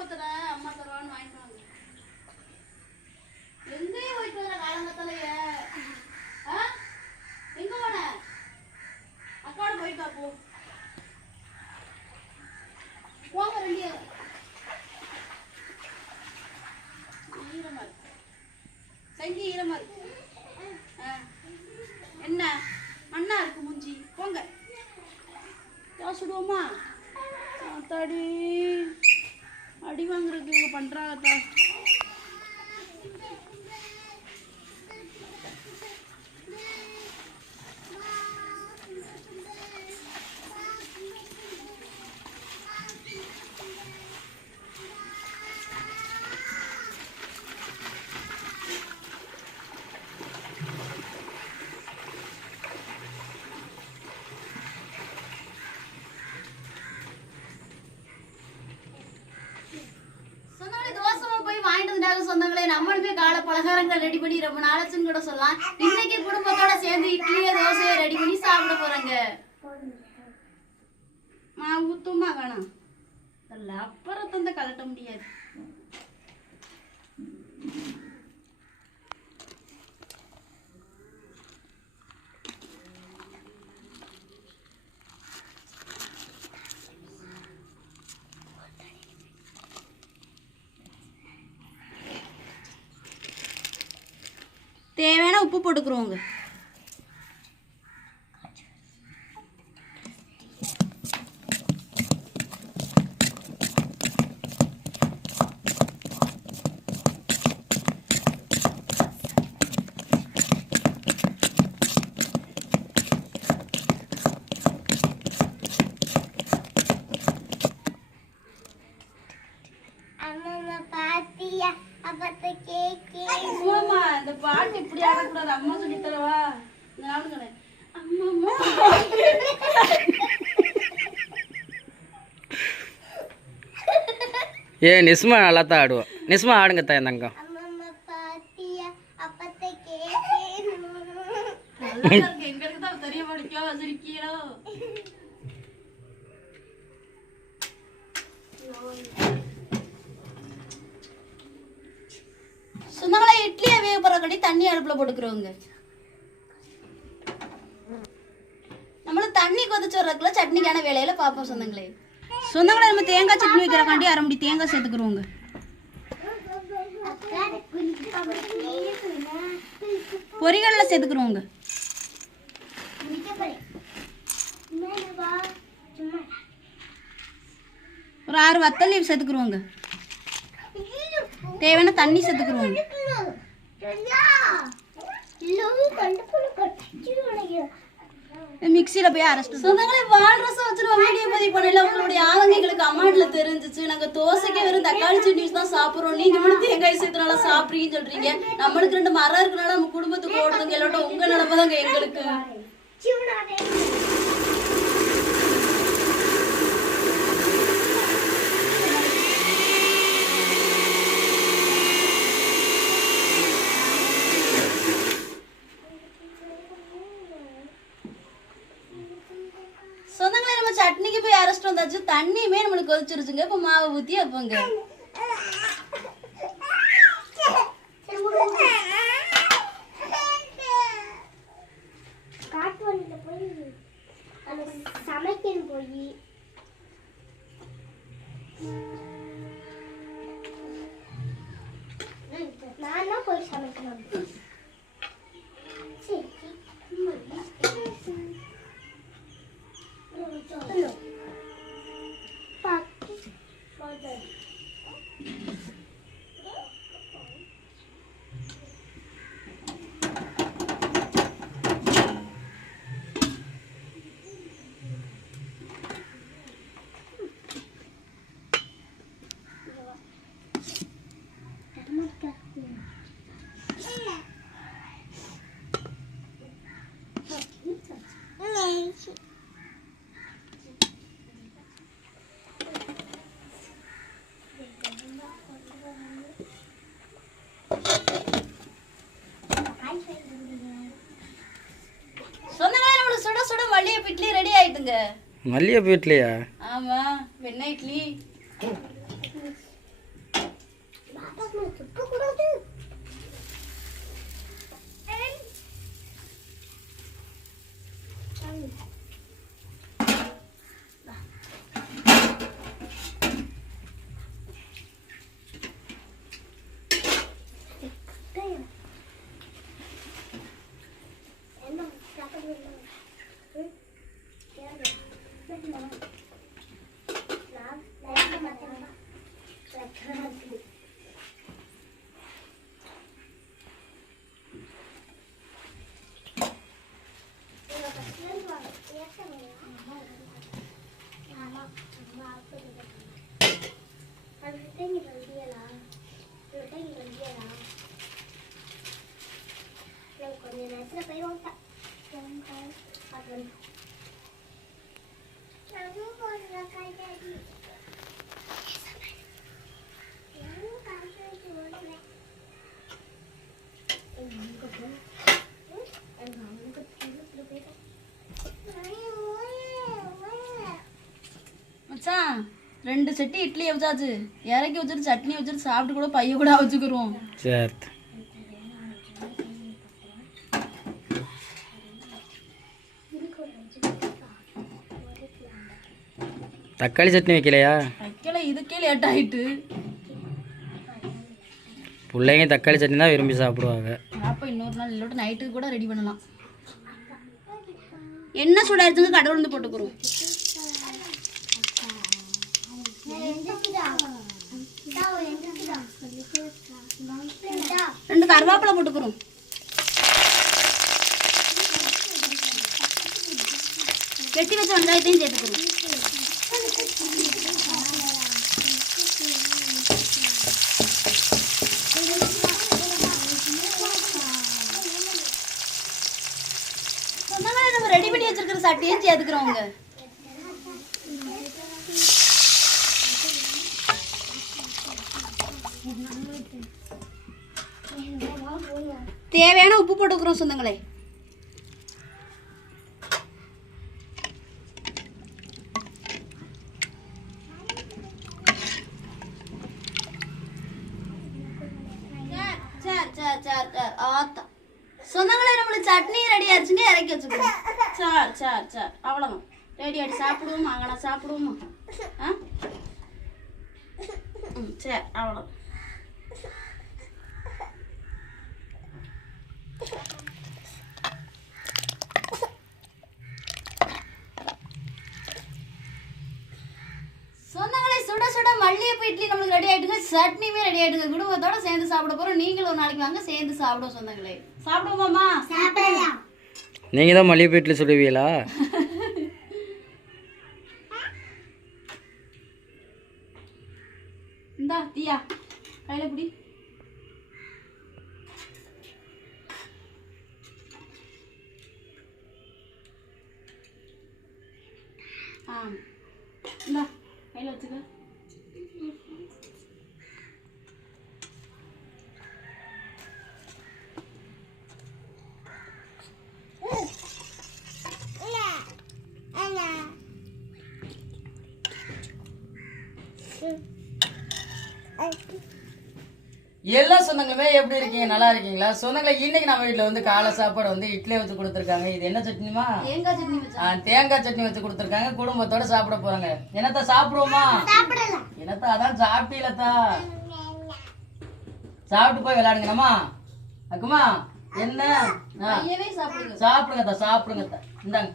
பத்திர அம்மா தருவான்னு வாங்கிட்டு வாங்க. எங்கேயும் போயிட்டு வர காலங்கத்திலேயே எங்க போன? அக்காவோட போயிட்டு போ. போங்க ரெண்டு ஈரமா இருக்கு. செஞ்சு ஈரமா இருக்கு. என்ன மண்ணா இருக்கு மூஞ்சி. போங்க சுடுவோமா? தடி அடி வாங்குறதுக்கு இவங்க பண்றாங்கத்தா. சொந்தங்களே, நம்மளுமே காலை பலகாரங்கள் ரெடி பண்ணி ரொம்ப நாளாச்சுன்னு கூட சொல்லலாம். இன்னைக்கு குடும்பத்தோட சேர்ந்து இட்லியோ தோசையோ ரெடி பண்ணி சாப்பிட போறாங்க. ஊத்துமா வேணாம் அப்புறம் தந்த கலட்ட முடியாது. தேவையான உப்பு போட்டுக்கிறோங்க. இந்த பாட்டு இப்படி ஆடக்கூடாது. அம்மா சொல்லி தரவா? அம்மா ஏ நிஸ்மா நல்லா தான் ஆடுவோம். நிஸ்மா ஆடுங்க தான் தங்கம். எங்களுக்கு தான் தெரிய படிக்கோ சிரிக்கிறோ. சொந்தங்களே, இட்லியை வேக போறக்கடி தண்ணி அடுப்புல போட்டுக்கிறோங்க. நம்மளும் தண்ணி கொதிச்சு வர்றதுக்குள்ள சட்னிக்கான வேலையில பாப்போம். சொந்தங்களே நம்ம தேங்காய் சட்னி வைக்கிறக்காண்டி அரை முடி தேங்காய் சேர்த்துக்கிறோங்க. பொரிகள்ல சேர்த்துக்கிறோங்க. ஒரு 6 வத்தல் லீவ் சேர்த்துக்கிறோங்க. தேவையான தண்ணி சேர்த்துக்கிறோம். மிக்சியில போய் அரைச்சிட்டு சொந்தங்களே வால்ரசம் வச்சுருவோம். வீடியோ பதிவு பண்ணல. உங்களுடைய ஆளுங்களுக்கு அம்மாட்ல தெரிஞ்சிச்சு. நாங்க தோசைக்கே வெறும் தக்காளி சட்னி தான் சாப்பிடுறோம். நீங்க மட்டும் தேங்காய் சேர்த்துனால சாப்பிடுறீங்கன்னு சொல்றீங்க. நம்மளுக்கு 2 மரம் இருக்கனால நம்ம குடும்பத்துக்கு ஓடுதுங்க. எல்லாட்டும் உங்க நினைப்பதாங்க எங்களுக்கு. சொந்தங்களே, நம்ம சட்னிக்கு போய் அரைச்சிட்டு வந்தாச்சு. தண்ணியுமே நம்மளுக்கு கொதிச்சிருச்சுங்க. இப்ப மாவை ஊத்தி வைப்போங்க. சமைக்கணும் போய் நான் போய் சமைக்கணும். மல்லிகைப்பூ இட்லி ரெடி ஆயிட்டுங்க. மல்லிகைப்பூ இட்லியா? ஆமா, வெண்ணெய் இட்லி. கொஞ்சம் நேரத்தில் போய் ஓட்டேன் மச்சான் 2 சட்டி இட்லி வச்சாச்சு, இறக்கி வச்சுட்டு சட்னி வச்சுட்டு சாப்பிட்டு கூட பைய கூட வச்சுக்கிறோம். சரி. தக்காளி சட்னி வைக்கலையா? வைக்கல, இதுக்கே லேட் ஆயிட்டு. பிள்ளைங்க தக்காளி சட்னி தான் விரும்பி சாப்பிடுவாங்க. அப்போ இன்னொரு நாள் இல்லாட்டி நைட்டுக்கு கூட ரெடி பண்ணலாம். என்ன சூடாயிருச்சுங்க கடவுள் வந்து போட்டுக்கிறோம். 2 கருவேப்பிலை போட்டுக்கிறோம். வெட்டி வச்ச வெங்காயத்தையும் சேர்த்துக்கிறோம். நம்ம ரெடி பண்ணி வச்சிருக்கிற சட்டியும் சேர்த்துக்கிறோங்க. தேவையான உப்பு போட்டுக்கிறோம் சொந்தங்களே. ஆத்தா சொந்தங்களே, நம்மளுக்கு சட்னி ரெடி ஆச்சுங்க, இறக்கி வச்சுக்கிறோம். சரி அவ்வளோதான், ரெடி ஆடி சாப்பிடுவோமா? அங்கனா சாப்பிடுவோமா? சரி அவ்வளோ. சொந்தங்களே, சுட சுட மல்லிகைப்பூ இட்லி நம்மளுக்கு ரெடி ஆயிட்டுங்க. சட்னியுமே ரெடி ஆயிட்டுங்க. குடும்பத்தோட சேர்ந்து சாப்பிட போறோம். நீங்களும் ஒரு நாளைக்கு வாங்க, சேர்ந்து சாப்பிடுவோம் சொந்தங்களே. சாப்பிடுவோமாமா? சாப்பிடலாம். நீங்கள் தான் மல்லிகைப்பூ இட்லி சொல்லுவீங்களா? இந்தா தீயா கையில பிடி. இந்தா கையில வச்சுக்க. எல்லா சொந்தங்களுமே எப்படி இருக்கீங்க? நல்லா இருக்கீங்களா? சொந்தங்களை இன்னைக்கு நம்ம வீட்டுல வந்து காலை சாப்பாடு வந்து இட்லி வச்சு கொடுத்துருக்காங்க. இது என்ன சட்னிமா? தேங்காய் சட்னி வச்சா. தேங்காய் சட்னி வச்சு கொடுத்துருக்காங்க. குடும்பத்தோட சாப்பிட போறாங்க. என்னத்த சாப்பிடுவோமா? என்னத்த அதான் சாப்பிட்டீங்களா? சாப்பிட்டு போய் விளையாடுங்கம்மா. அக்குமா என்ன சாப்பிடுங்க சாப்பிடுங்க. இந்தாங்க.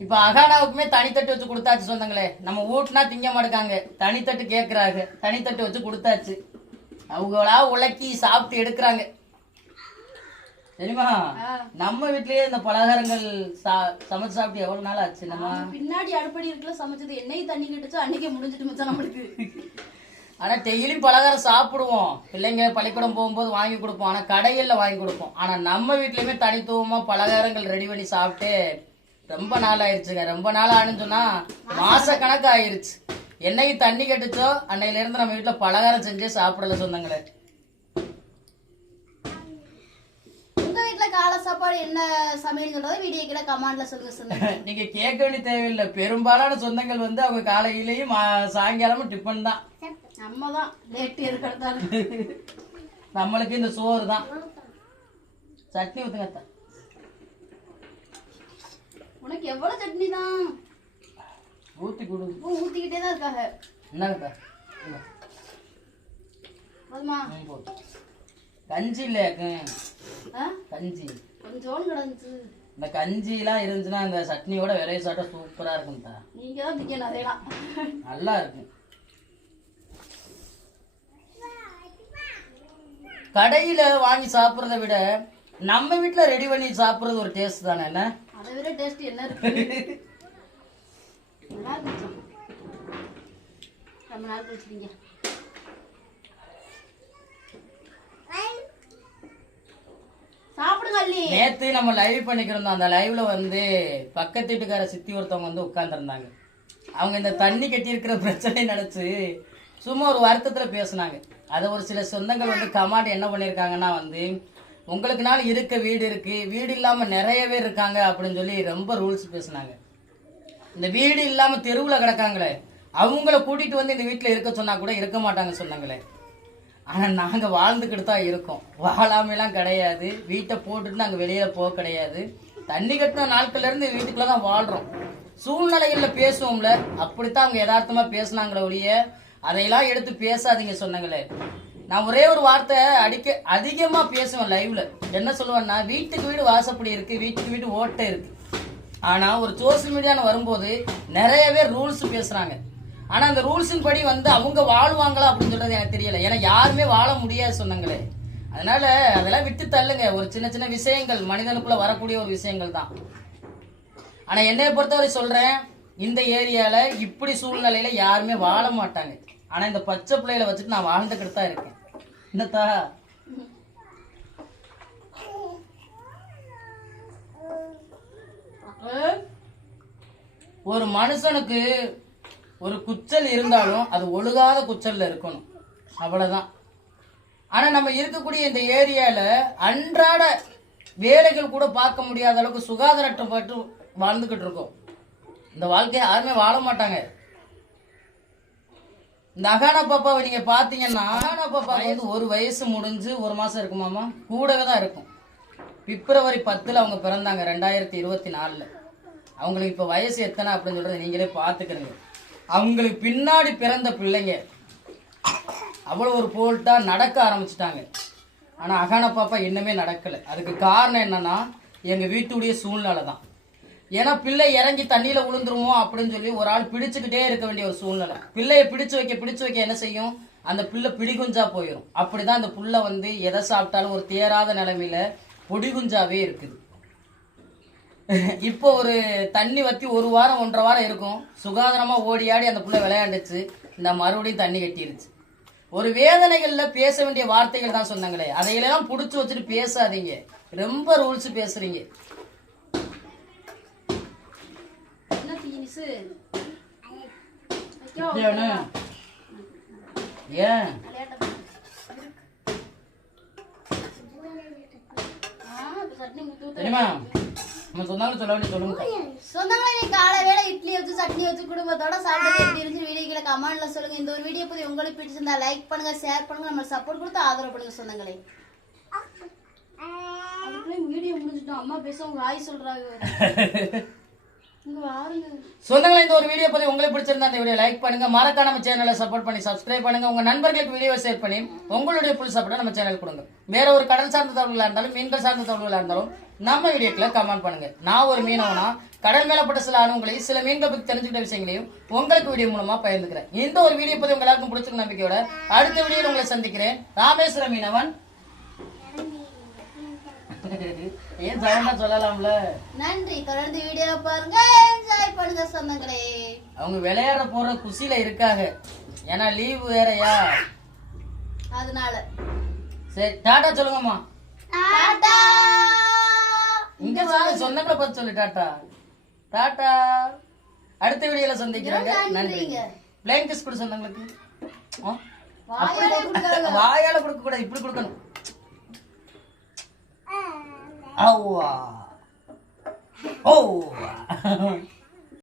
இப்ப அகானாவுக்குமே தனித்தட்டு வச்சு கொடுத்தாச்சு சொந்தங்களே. நம்ம வீட்டுனா திங்க மாட்டாங்க, தனித்தட்டு கேக்குறாங்க. தனித்தட்டு வச்சு கொடுத்தாச்சு. அவங்களா உழைக்கி சாப்பிட்டு எடுக்கிறாங்க. தெரியுமா? நம்ம வீட்லயே இந்த பலகாரங்கள் சமைச்சு சாப்பிட்டு எவ்வளவு நாள் ஆச்சு? நம்ம பின்னாடி அடுப்படி இருக்குல்ல சமைச்சது எண்ணெய் தண்ணி கட்டுச்சு, அன்னைக்கே முடிஞ்சிட்டு மச்சான் நம்மளுக்கு. ஆனா டெய்லியும் பலகாரம் சாப்பிடுவோம். பிள்ளைங்க பள்ளிக்கூடம் போகும்போது வாங்கி கொடுப்போம். ஆனா கடைகள்ல வாங்கி கொடுப்போம். ஆனா நம்ம வீட்லயுமே தனித்துவமா பலகாரங்கள் ரெடி பண்ணி சாப்பிட்டு ரொம்ப நாள் ஆயிடுச்சுங்க. ரொம்ப நாள் ஆனுன்னு சொன்னா மாச கணக்கு ஆயிருச்சு. என்னைக்கு தண்ணி கட்டுச்சோ அன்னையில இருந்து நம்ம வீட்டுல பலகாரம் செஞ்சே சாப்பிடல சொந்தங்களே. உங்க வீட்டுல காலை சாப்பாடு என்ன சமையல்ன்றத வீடியோ கீழே கமெண்ட்ல சொல்லுங்க சொந்தங்களே. நீங்க கேட்க வேண்டிய தேவையில்லை. பெரும்பாலான சொந்தங்கள் வந்து அவங்க காலையிலயும் சாயங்காலமும் டிஃபன் தான். நம்ம தான் லேட் இருக்கிறதால நம்மளுக்கு இந்த சோறு தான். சட்னி ஊத்துங்க. உனக்கு எவ்வளவு சட்னி தான் ஊத்தி கொடு. ஊத்திக்கிட்டே தான் இருக்காங்க. என்னங்கப்பா கஞ்சி இல்லையாக்கு? கஞ்சி கொஞ்சோன்னு கிடந்துச்சு. இந்த கஞ்சி எல்லாம் இருந்துச்சுன்னா இந்த சட்னியோட விரைய சாப்பிட்டா சூப்பரா இருக்கும்டா. நீங்க தான் திங்க நிறையலாம் நல்லா இருக்கும். கடையில வாங்கி சாப்பிட்றத விட நம்ம வீட்டுல ரெடி பண்ணி சாப்பிட்றது ஒரு டேஸ்ட் தானே என்ன? அதை விட டேஸ்ட் என்ன இருக்கு? நல்லா இருக்கு. ரொம்ப நாள் கழிச்சிட்டீங்க. சாப்பிடுங்க அள்ளி. நேத்து நம்ம லைவ் பண்ணிக்கிறோம். அந்த லைவ்ல வந்து பக்கத்து வீட்டுக்கார சித்தி ஒருத்தவங்க வந்து உட்கார்ந்துருந்தாங்க. அவங்க இந்த தண்ணி கட்டி இருக்கிற பிரச்சனை நினைச்சு சும்மா ஒரு வருத்தத்துல பேசினாங்க. அதை ஒரு சில சொந்தங்கள் வந்து கமாண்ட் என்ன பண்ணியிருக்காங்கன்னா வந்து உங்களுக்குனால இருக்க வீடு இருக்கு, வீடு இல்லாம நிறைய பேர் இருக்காங்க அப்படின்னு சொல்லி ரொம்ப ரூல்ஸ் பேசினாங்க. இந்த வீடு இல்லாம தெருவுல கிடக்காங்களே அவங்கள கூட்டிட்டு வந்து இந்த வீட்டுல இருக்க சொன்னா கூட இருக்க மாட்டாங்க சொன்னாங்களே. ஆனா நாங்க வாழ்ந்துக்கிட்டு தான் இருக்கோம். வாழாமெல்லாம் கிடையாது. வீட்டை போட்டுட்டு நாங்க வெளியில போக கிடையாது. தண்ணி கட்டின நாட்கள்ல இருந்து வீட்டுக்குள்ளதான் வாழ்றோம். சூழ்நிலைகள்ல பேசுவோம்ல, அப்படித்தான் அவங்க யதார்த்தமா பேசினாங்களே ஒழிய அதையெல்லாம் எடுத்து பேசாதீங்க சொன்னாங்களே. நான் ஒரே ஒரு வார்த்தை அதிகமா பேசுவேன் லைவ்ல. என்ன சொல்லுவேன்னா, வீட்டுக்கு வீடு வாசப்படி இருக்கு, வீட்டுக்கு வீடு ஓட்டை இருக்கு. ஆனா ஒரு சோசியல் மீடியான்னு வரும்போது நிறைய பேர் ரூல்ஸ் பேசுறாங்க. ஆனா அந்த ரூல்ஸின் படி வந்து அவங்க வாழ்வாங்களா அப்படின்னு சொல்றது எனக்கு தெரியல. ஏன்னா யாருமே வாழ முடியாது சொன்னாங்களே. அதனால அதெல்லாம் விட்டு தள்ளுங்க. ஒரு சின்ன சின்ன விஷயங்கள் மனிதனுக்குள்ள வரக்கூடிய ஒரு விஷயங்கள் தான். ஆனா என்னைய பொறுத்தவரை சொல்றேன், இந்த ஏரியால இப்படி சூழ்நிலையில யாருமே வாழ மாட்டாங்க. ஆனா இந்த பச்சை பிள்ளைகளை வச்சுட்டு நான் வாழ்ந்துக்கிட்டு தான் இருக்கேன். என்னத்தா ஒரு மனுஷனுக்கு ஒரு குச்சல் இருந்தாலும் அது ஒழுகாத குச்சல்ல இருக்கணும், அவ்வளவுதான். ஆனா நம்ம இருக்கக்கூடிய இந்த ஏரியால அன்றாட வேலைகள் கூட பார்க்க முடியாத அளவுக்கு சுகாதாரப்பட்டு வாழ்ந்துகிட்டு இருக்கோம். இந்த வாழ்க்கையை யாருமே வாழ மாட்டாங்க. இந்த அகானா பாப்பாவை நீங்க பாத்தீங்கன்னா, அகானா பாப்பா வந்து ஒரு வயசு முடிஞ்சு ஒரு மாசம் இருக்குமாமா, கூடவே தான் இருக்கும். பிப்ரவரி 10 அவங்க பிறந்தாங்க 2024. அவங்களுக்கு இப்ப வயசு எத்தனை அப்படின்னு சொல்றதை நீங்களே பாத்துக்கிறீங்க. அவங்களுக்கு பின்னாடி பிறந்த பிள்ளைங்க அவ்வளவு ஒரு போல்ட்டா நடக்க ஆரம்பிச்சுட்டாங்க. ஆனா அகானா பாப்பா இன்னுமே நடக்கல. அதுக்கு காரணம் என்னன்னா எங்க வீட்டுடைய சூழ்நிலை தான். ஏன்னா பிள்ளை இறங்கி தண்ணியில விழுந்துருமோ அப்படின்னு சொல்லி ஒரு ஆள் பிடிச்சுக்கிட்டே இருக்க வேண்டிய ஒரு சூழ்நிலை. பிள்ளைய பிடிச்சு வைக்க என்ன செய்யும், அந்த பிள்ளை பிடிகுஞ்சா போயிடும். அப்படிதான் அந்த புள்ள வந்து எதை சாப்பிட்டாலும் ஒரு தேராத நிலைமையில பொடிகுஞ்சாவே இருக்குது. இப்போ ஒரு தண்ணி வத்தி 1 வாரம் 1.5 வாரம் இருக்கும். சுகாதாரமா ஓடி ஆடி அந்த புள்ள விளையாண்டுச்சு. இந்த மறுபடியும் தண்ணி கட்டிருச்சு. ஒரு வேதனைகள்ல பேச வேண்டிய வார்த்தைகள் தான் சொன்னாங்களே, அதையெல்லாம் புடிச்சு வச்சுட்டு பேசாதீங்க. ரொம்ப ரூல்ஸ் பேசுறீங்க. ஏன் தெரியுமா நம்ம சொன்னாலும் சொல்ல வேண்டிய சொல்லுங்க. சொந்தங்களே, நீ காலை வேளை இட்லி வச்சு சட்னி வச்சு குடும்பத்தோட சாப்பிட்டு எப்படி இருந்து வீடியோக்களை கமெண்ட்ல சொல்லுங்க. இந்த ஒரு வீடியோ பத்தி உங்களுக்கு பிடிச்சிருந்தா லைக் பண்ணுங்க, ஷேர் பண்ணுங்க, நம்ம சப்போர்ட் கொடுத்து ஆதரவு பண்ணுங்க சொந்தங்களே. அதுக்குள்ளே வீடியோ முடிஞ்சிட்டோம். அம்மா பேச உங்க ஆய் சொல்றாங்க. சொந்தங்களே, இந்த ஒரு வீடியோ பத்தி உங்களுக்கு பிடிச்சிருந்தா இந்த வீடியோ லைக் பண்ணுங்க, மறக்காம நம்ம சேனலை சப்போர்ட் பண்ணி சப்ஸ்கிரைப் பண்ணுங்க. உங்க நண்பர்களுக்கு வீடியோ ஷேர் பண்ணி உங்களுடைய ஃபுல் சப்போர்ட் நம்ம சேனல் கொடுங்க. வேற ஒரு கடல் சார்ந்த தகவல்களா இருந்தாலும் மீன்கள் சார்ந்த தகவல்களா இருந்தாலும் நம்ம வீடியோக்களை கமெண்ட் பண்ணுங்க. நான் ஒரு மீனவனா கடல் மேலப்பட்ட சில அனுபவங்களையும் சில மீன்களை பத்தி தெரிஞ்சுக்கிட்ட விஷயங்களையும் உங்களுக்கு வீடியோ மூலமா பகிர்ந்துக்கிறேன். இந்த ஒரு வீடியோ பத்தி உங்க எல்லாருக்கும் பிடிச்சிருக்க நம்பிக்கையோட அடுத்த வீடியோல உங்களை சந்திக்கிறேன். ராமேஸ்வர மீனவன். ஏன் சவுண்டா சொல்லலாம்ல. நன்றி. தொடர்ந்து வீடியோ பாருங்க, என்ஜாய் பண்ணுங்க சொந்தங்களே. அவங்க விளையாட போற குசியில இருக்காங்க. ஏன்னா லீவ் வேறயா, அதனால. சரி, டாடா சொல்லுங்கம்மா. டாடா. இங்க சொல்லு, சொந்தங்களை பத்தி சொல்லு. டாடா டாடா. அடுத்த வீடியோல சந்திக்கிறாங்க. நன்றி. பிளேன் கிஸ் கொடு சொந்தங்களுக்கு. வாயால கொடுக்க கூடாது, இப்படி கொடுக்கணும். Aua! Oh!